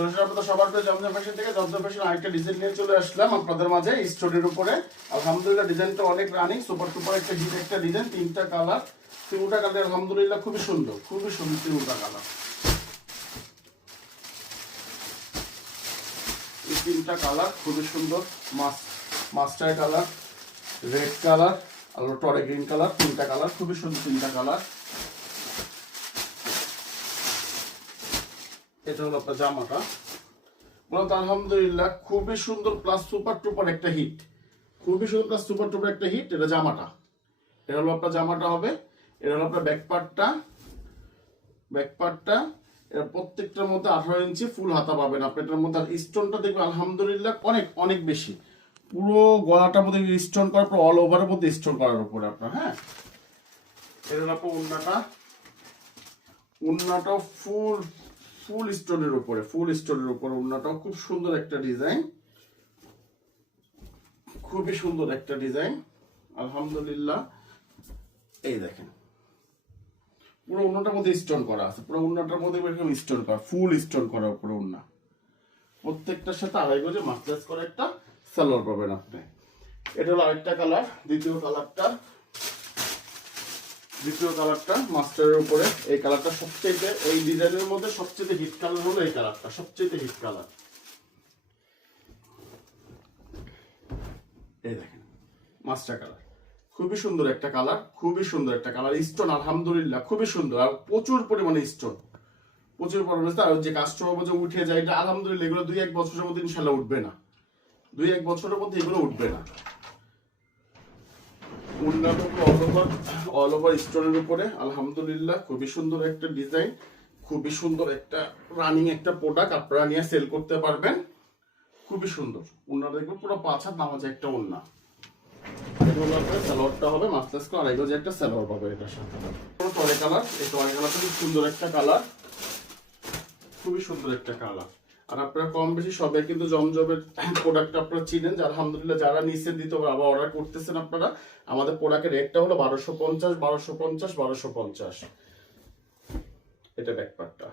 সরাসরি আপনাদের সবার প্রিয় জমজম ফ্যাশন থেকে জমজম ফ্যাশন আরেকটা ডিজাইন নিয়ে চলে আসলাম আপনাদের মাঝে স্টোনের উপরে। আলহামদুলিল্লাহ ডিজাইনটা অনেক রানিং, সুপার টুপার একটা হিট একটা ডিজাইন, তিনটা কালার, তিনটা কালার আলহামদুলিল্লাহ খুবই সুন্দর তিনটা কালার। এই তিনটা কালার খুবই সুন্দর, মাস্টার কালার, রেড কালার আর টরে গ্রিন কালার, তিনটা কালার খুবই সুন্দর, তিনটা কালার। এটা হলো আপনার জামাটা, বলতো আলহামদুলিল্লাহ খুবই সুন্দর প্লাস সুপার টুপার একটা হিট, খুবই সুন্দর প্লাস সুপার টুপার একটা হিট। এটা জামাটা, এটা হলো আপনার জামাটা হবে। এটা হলো আপনার ব্যাকপার্টটা এটা প্রত্যেকটার মধ্যে 18 ইঞ্চি ফুল হাতা পাবেন আপনি। এটার মধ্যে স্টোনটা দেখবেন আলহামদুলিল্লাহ অনেক অনেক বেশি, পুরো গলাটার মধ্যে স্টোন করার পর অল ওভারের মধ্যে স্টোন করার উপরে আপনার। হ্যাঁ, এটা হলো আপনার উন্নাটা ফুল স্টোনের উপরে, উন্নাটাও খুব সুন্দর একটা ডিজাইন, খুবই সুন্দর একটা ডিজাইন আলহামদুলিল্লাহ। এই দেখেন পুরো উন্নাটার মধ্যে স্টোন করা আছে, পুরো উন্নাটার মধ্যে এরকম স্টোন করা, ফুল স্টোন করা উপরে উন্না। প্রত্যেকটার সাথে 2.5 গজে মাস্টার্স করে একটা সালোয়ার পাবেন আপনি। এটা হলো আরেকটা কালার, দ্বিতীয় কালারটা মাস্টারের উপরে। এই কালারটা সবচেয়ে, এই ডিজাইনের মধ্যে সবচেয়ে হিট কালার হলো এই কালারটা, সবচেয়ে হিট কালার। এই দেখেন মাস্টার কালার, খুবই সুন্দর একটা কালার, স্টোন আলহামদুলিল্লাহ খুবই সুন্দর, আর প্রচুর পরিমাণে স্টোন, আর যে কাস্টমার মধ্যে উঠে যায় এটা আলহামদুলিল্লাহ এগুলো 2-1 বছরের মধ্যে ইনশাল্লাহ উঠবে না, 2-1 বছরের মধ্যে এগুলো উঠবে না। অল ওভার স্টোনের উপরে আলহামদুলিল্লাহ খুবই সুন্দর একটা ডিজাইন, খুবই সুন্দর একটা রানিং একটা প্রোডাক্ট, আপনারা নিয়ে সেল করতে পারবেন। খুবই সুন্দর ওন্না দেখবেন, পুরো 5 হাত নামাজে একটা ওন্না। সালোয়ারটা হবে মাস্টার্স করে 2.5 গজে একটা সালোয়ার পাবে এটার সাথে। টরে কালার, এই টরে কালারটা খুব সুন্দর একটা কালার, খুবই সুন্দর একটা কালার। আর আপনারা কম বেশি সবাই কিন্তু জমজমের প্রোডাক্ট আপনারা চিনেন, যে আলহামদুলিল্লাহ যারা নিচ্ছেন দিতে আবার অর্ডার করতেছেন আপনারা। আমাদের প্রোডাক্টের রেটটা হলো 1250। এটা ব্যাকপার্টটা।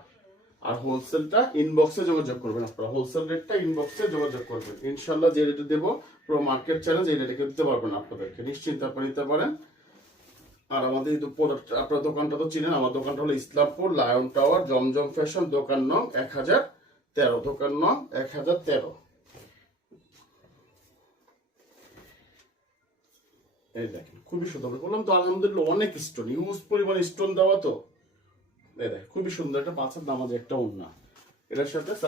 আর হোলসেলটা ইনবক্সে যোগাযোগ করবেন আপনারা, হোলসেল রেটটা ইনবক্সে যোগাযোগ করবেন। ইনশাল্লাহ যে রেটে দেবো পুরো মার্কেট চ্যালেঞ্জ, এই রেটে দিতে পারবেন আপনাদেরকে, নিশ্চিন্তে আপনারা নিতে পারেন। আর আমাদের প্রোডাক্ট আপনার দোকানটা তো চিনেন, আমার দোকানটা হলো ইসলামপুর লায়ন টাওয়ার, জমজম ফ্যাশন, দোকান নং 1013। এই দেখেন খুবই সুন্দর, বললাম তো আলহামদুলিল্লাহ অনেক স্টোন, ইউজ পরিমাণ স্টোন দেওয়া তো। এই দেখ খুবই সুন্দর একটা 5 হাত নামাজে একটা ওন্না, এটার সাথে